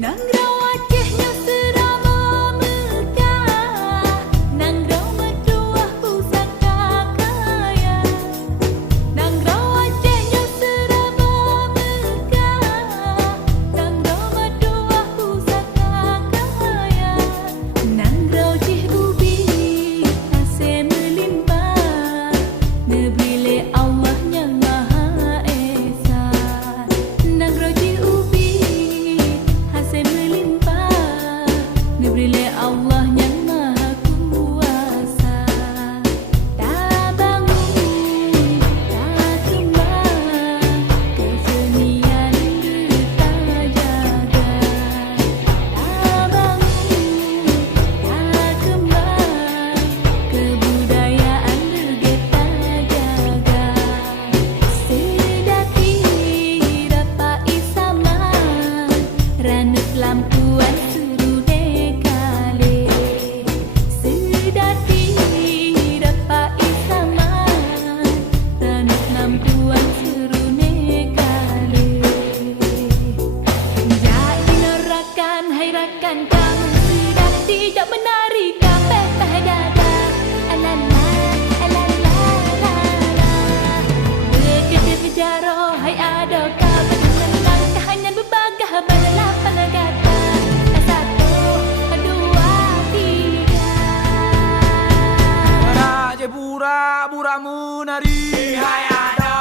Nangrau Acehnya serama megah, Nangrau mertuah pusaka kaya. Nangrau Acehnya serama megah, Nangrau mertuah pusaka kaya. Nangrau Cih Ubi hasil melimpah, Nebrile Allah yang Maha Esa. Nangrau Cih Ubi hasil melimpah, Nebrile Allah yang Maha Kuasa. Tak bangun, tak kembang, kesenian kita jaga. Tak bangun, tak kembang, kebudayaan kita jaga. Sedati rapai sama, ranut lampuan suruh kale. Sedati rapai sama, ranut lampuan suruh kale. Jak dinorakan hai rakan kamu, sedati jak menari kape dada. Alala, alala, alala. Bekerja berjaro hai ado kabar menang, tahanan berbagah balala palagata. Satu, dua, tiga. Raja pura-pura menari, hai ada